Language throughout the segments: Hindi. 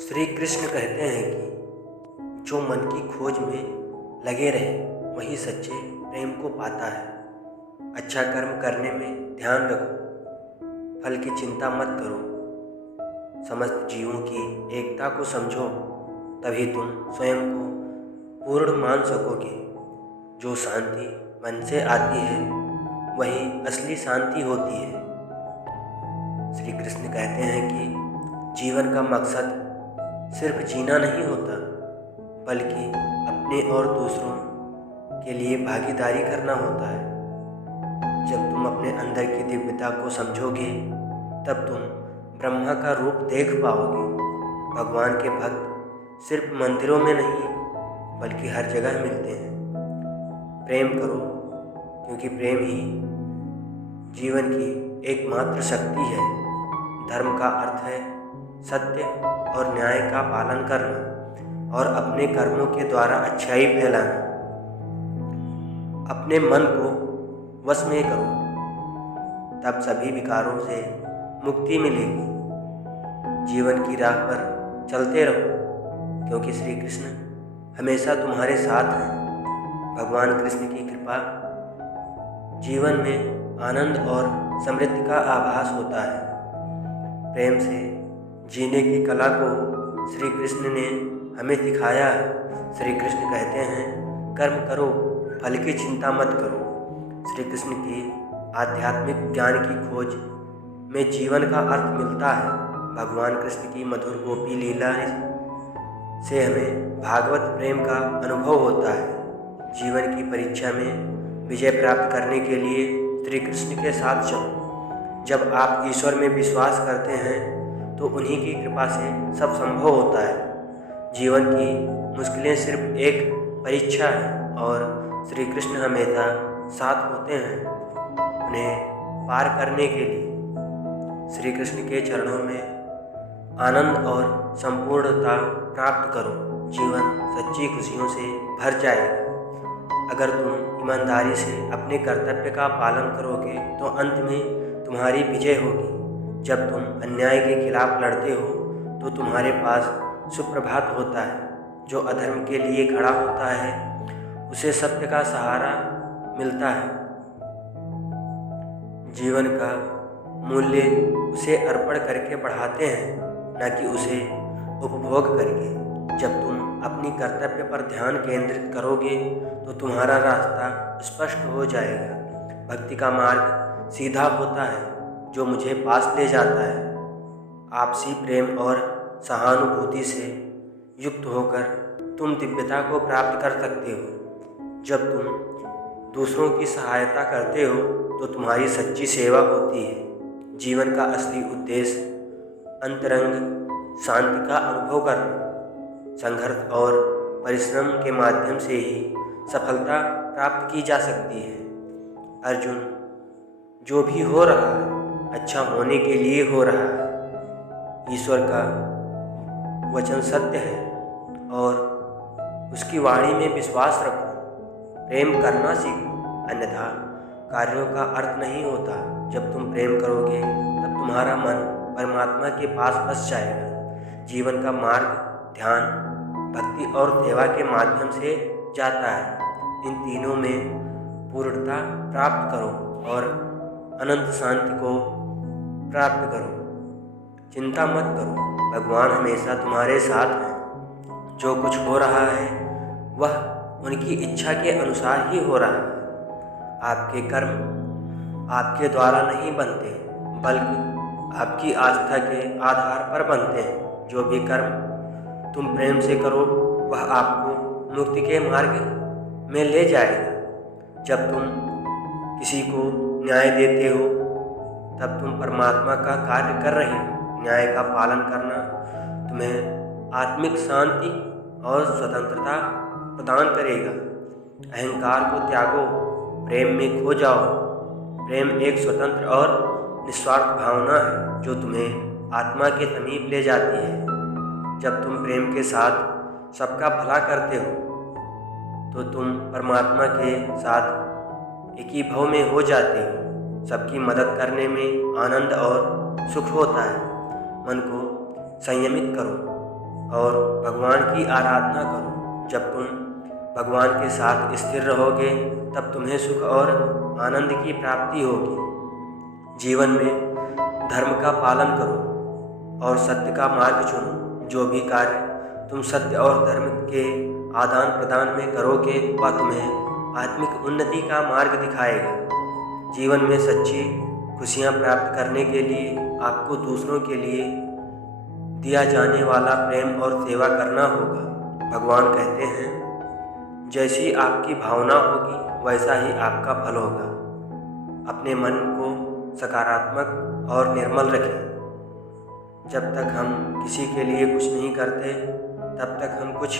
श्री कृष्ण कहते हैं कि जो मन की खोज में लगे रहे वही सच्चे प्रेम को पाता है। अच्छा कर्म करने में ध्यान रखो, फल की चिंता मत करो, समस्त जीवों की एकता को समझो, तभी तुम स्वयं को पूर्ण मान सकोगे। जो शांति मन से आती है वही असली शांति होती है। श्री कृष्ण कहते हैं कि जीवन का मकसद सिर्फ जीना नहीं होता, बल्कि अपने और दूसरों के लिए भागीदारी करना होता है। जब तुम अपने अंदर की दिव्यता को समझोगे तब तुम ब्रह्मा का रूप देख पाओगे। भगवान के भक्त सिर्फ मंदिरों में नहीं बल्कि हर जगह मिलते हैं। प्रेम करो, क्योंकि प्रेम ही जीवन की एकमात्र शक्ति है। धर्म का अर्थ है सत्य और न्याय का पालन करना और अपने कर्मों के द्वारा अच्छाई फैलाना। अपने मन को वश में करो, तब सभी विकारों से मुक्ति मिलेगी। जीवन की राह पर चलते रहो, क्योंकि श्री कृष्ण हमेशा तुम्हारे साथ हैं। भगवान कृष्ण की कृपा जीवन में आनंद और समृद्धि का आभास होता है। प्रेम से जीने की कला को श्री कृष्ण ने हमें सिखाया है। श्री कृष्ण कहते हैं, कर्म करो, फल की चिंता मत करो। श्री कृष्ण की आध्यात्मिक ज्ञान की खोज में जीवन का अर्थ मिलता है। भगवान कृष्ण की मधुर गोपी लीला से हमें भागवत प्रेम का अनुभव होता है। जीवन की परीक्षा में विजय प्राप्त करने के लिए श्री कृष्ण के साथ चलो। जब आप ईश्वर में विश्वास करते हैं तो उन्हीं की कृपा से सब संभव होता है। जीवन की मुश्किलें सिर्फ एक परीक्षा है और श्री कृष्ण हमेशा साथ होते हैं उन्हें पार करने के लिए। श्री कृष्ण के चरणों में आनंद और संपूर्णता प्राप्त करो। जीवन सच्ची खुशियों से भर जाएगा। अगर तुम ईमानदारी से अपने कर्तव्य का पालन करोगे तो अंत में तुम्हारी विजय होगी। जब तुम अन्याय के खिलाफ लड़ते हो तो तुम्हारे पास सुप्रभात होता है। जो अधर्म के लिए खड़ा होता है उसे सत्य का सहारा मिलता है। जीवन का मूल्य उसे अर्पण करके बढ़ाते हैं, न कि उसे उपभोग करके। जब तुम अपनी कर्तव्य पर ध्यान केंद्रित करोगे तो तुम्हारा रास्ता स्पष्ट हो जाएगा। भक्ति का मार्ग सीधा होता है जो मुझे पास ले जाता है। आपसी प्रेम और सहानुभूति से युक्त होकर तुम दिव्यता को प्राप्त कर सकते हो। जब तुम दूसरों की सहायता करते हो तो तुम्हारी सच्ची सेवा होती है। जीवन का असली उद्देश्य अंतरंग शांति का अनुभव करना। संघर्ष और परिश्रम के माध्यम से ही सफलता प्राप्त की जा सकती है। अर्जुन, जो भी हो रहा है अच्छा होने के लिए हो रहा है। ईश्वर का वचन सत्य है और उसकी वाणी में विश्वास रखो। प्रेम करना सीखो, अन्यथा कार्यों का अर्थ नहीं होता। जब तुम प्रेम करोगे तब तुम्हारा मन परमात्मा के पास बस जाएगा। जीवन का मार्ग ध्यान, भक्ति और सेवा के माध्यम से जाता है। इन तीनों में पूर्णता प्राप्त करो और अनंत शांति को प्राप्त करो। चिंता मत करो, भगवान हमेशा तुम्हारे साथ हैं। जो कुछ हो रहा है वह उनकी इच्छा के अनुसार ही हो रहा है। आपके कर्म आपके द्वारा नहीं बनते, बल्कि आपकी आस्था के आधार पर बनते हैं। जो भी कर्म तुम प्रेम से करो वह आपको मुक्ति के मार्ग में ले जाएगा। जब तुम किसी को न्याय देते हो तब तुम परमात्मा का कार्य कर रहे हो। न्याय का पालन करना तुम्हें आत्मिक शांति और स्वतंत्रता प्रदान करेगा। अहंकार को त्यागो, प्रेम में खो जाओ। प्रेम एक स्वतंत्र और निस्वार्थ भावना है जो तुम्हें आत्मा के समीप ले जाती है। जब तुम प्रेम के साथ सबका भला करते हो तो तुम परमात्मा के साथ एकीभाव में हो जाते हो। सबकी मदद करने में आनंद और सुख होता है। मन को संयमित करो, और भगवान की आराधना करो। जब तुम भगवान के साथ स्थिर रहोगे तब तुम्हें सुख और आनंद की प्राप्ति होगी। जीवन में धर्म का पालन करो और सत्य का मार्ग चुनो। जो भी कार्य तुम सत्य और धर्म के आदान प्रदान में करोगे वह तुम्हें आत्मिक उन्नति का मार्ग दिखाएगा। जीवन में सच्ची खुशियाँ प्राप्त करने के लिए आपको दूसरों के लिए दिया जाने वाला प्रेम और सेवा करना होगा। भगवान कहते हैं, जैसी आपकी भावना होगी वैसा ही आपका फल होगा। अपने मन को सकारात्मक और निर्मल रखें। जब तक हम किसी के लिए कुछ नहीं करते तब तक हम कुछ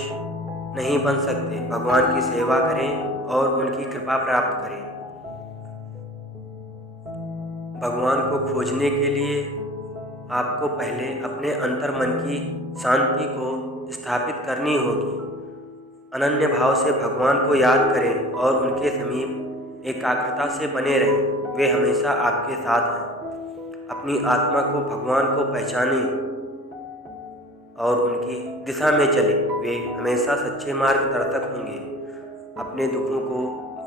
नहीं बन सकते। भगवान की सेवा करें और उनकी कृपा प्राप्त करें। भगवान को खोजने के लिए आपको पहले अपने अंतर मन की शांति को स्थापित करनी होगी। अनन्य भाव से भगवान को याद करें और उनके समीप एकाग्रता से बने रहें। वे हमेशा आपके साथ हैं। अपनी आत्मा को भगवान को पहचानें और उनकी दिशा में चलें। वे हमेशा सच्चे मार्गदर्शक होंगे। अपने दुखों को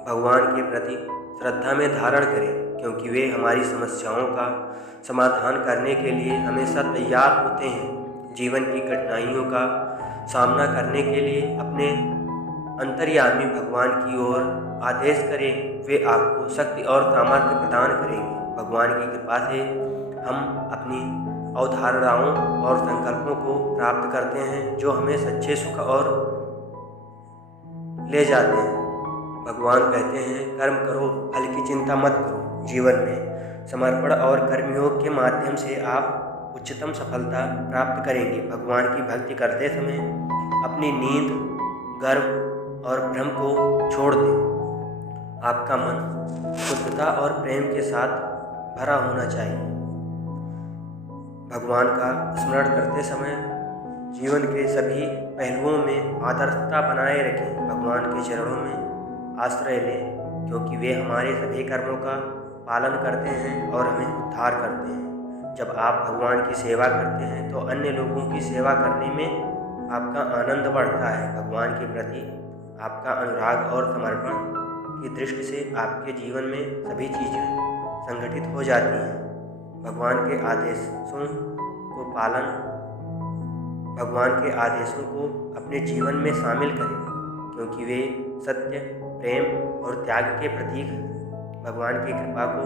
भगवान के प्रति श्रद्धा में धारण करें, क्योंकि वे हमारी समस्याओं का समाधान करने के लिए हमेशा तैयार होते हैं। जीवन की कठिनाइयों का सामना करने के लिए अपने अंतर्यामी भगवान की ओर आदेश करें। वे आपको शक्ति और सामर्थ्य प्रदान करेंगे। भगवान की कृपा से हम अपनी अवधारणाओं और संकल्पों को प्राप्त करते हैं, जो हमें सच्चे सुख और ले जाते हैं। भगवान कहते हैं, कर्म करो, फल की चिंता मत करो। जीवन में समर्पण और कर्मयोग के माध्यम से आप उच्चतम सफलता प्राप्त करेंगे। भगवान की भक्ति करते समय अपनी नींद, गर्व और भ्रम को छोड़ दें। आपका मन शुद्धता और प्रेम के साथ भरा होना चाहिए। भगवान का स्मरण करते समय जीवन के सभी पहलुओं में आदर्शता बनाए रखें। भगवान के चरणों में आश्रय लें, क्योंकि वे हमारे सभी कर्मों का पालन करते हैं और हमें उद्धार करते हैं। जब आप भगवान की सेवा करते हैं तो अन्य लोगों की सेवा करने में आपका आनंद बढ़ता है। भगवान के प्रति आपका अनुराग और समर्पण की दृष्टि से आपके जीवन में सभी चीज़ें संगठित हो जाती हैं। भगवान के आदेशों को अपने जीवन में शामिल करें, क्योंकि वे सत्य, प्रेम और त्याग के प्रतीक हैं। भगवान की कृपा को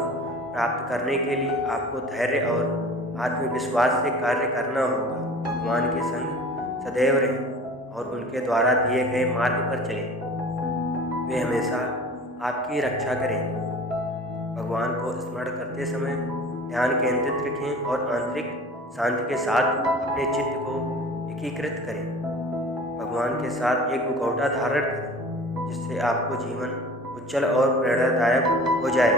प्राप्त करने के लिए आपको धैर्य और आत्मविश्वास से कार्य करना होगा। भगवान के संग सदैव रहें और उनके द्वारा दिए गए मार्ग पर चलें। वे हमेशा आपकी रक्षा करेंगे। भगवान को स्मरण करते समय ध्यान केंद्रित रखें और आंतरिक शांति के साथ अपने चित्त को एकीकृत करें। भगवान के साथ एक मुखौटा धारण करें, जिससे आपको जीवन उज्जवल और प्रेरणादायक हो जाए।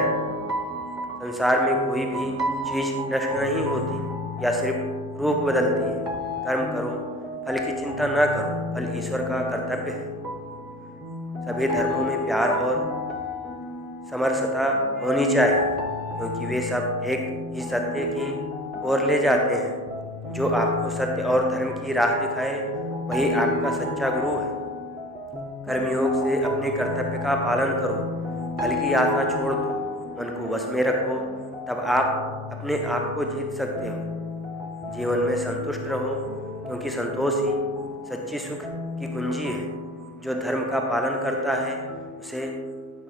संसार में कोई भी चीज़ नष्ट नहीं होती या सिर्फ रूप बदलती है। कर्म करो, फल की चिंता न करो। फल ईश्वर का कर्तव्य है। सभी धर्मों में प्यार और समरसता होनी चाहिए, क्योंकि वे सब एक ही सत्य की ओर ले जाते हैं। जो आपको सत्य और धर्म की राह दिखाए वही आपका सच्चा गुरु है। कर्मयोग से अपने कर्तव्य का पालन करो, फल की आशा छोड़ दो, मन को वश में रखो, तब आप अपने आप को जीत सकते हो। जीवन में संतुष्ट रहो, क्योंकि संतोष ही सच्ची सुख की कुंजी है। जो धर्म का पालन करता है उसे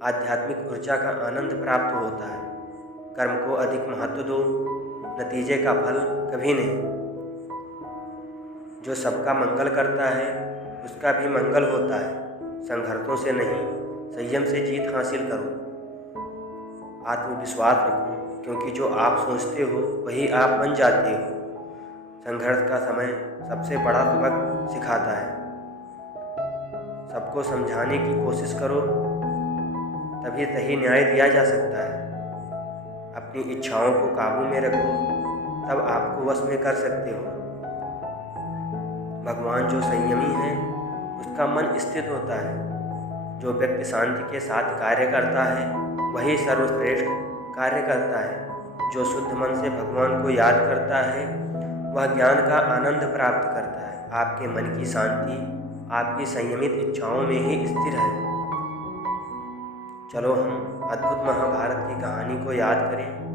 आध्यात्मिक ऊर्जा का आनंद प्राप्त होता है। कर्म को अधिक महत्व दो, नतीजे का फल कभी नहीं। जो सबका मंगल करता है उसका भी मंगल होता है। संघर्षों से नहीं, संयम से जीत हासिल करो। आत्मविश्वास रखो, क्योंकि जो आप सोचते हो वही आप बन जाते हो। संघर्ष का समय सबसे बड़ा सबक सिखाता है। सबको समझाने की कोशिश करो, तभी सही न्याय दिया जा सकता है। अपनी इच्छाओं को काबू में रखो, तब आपको वश में कर सकते हो। भगवान जो संयमी है उसका मन स्थिर होता है। जो व्यक्ति शांति के साथ कार्य करता है वही सर्वश्रेष्ठ कार्य करता है। जो शुद्ध मन से भगवान को याद करता है वह ज्ञान का आनंद प्राप्त करता है। आपके मन की शांति आपकी संयमित इच्छाओं में ही स्थिर है। चलो हम अद्भुत महाभारत की कहानी को याद करें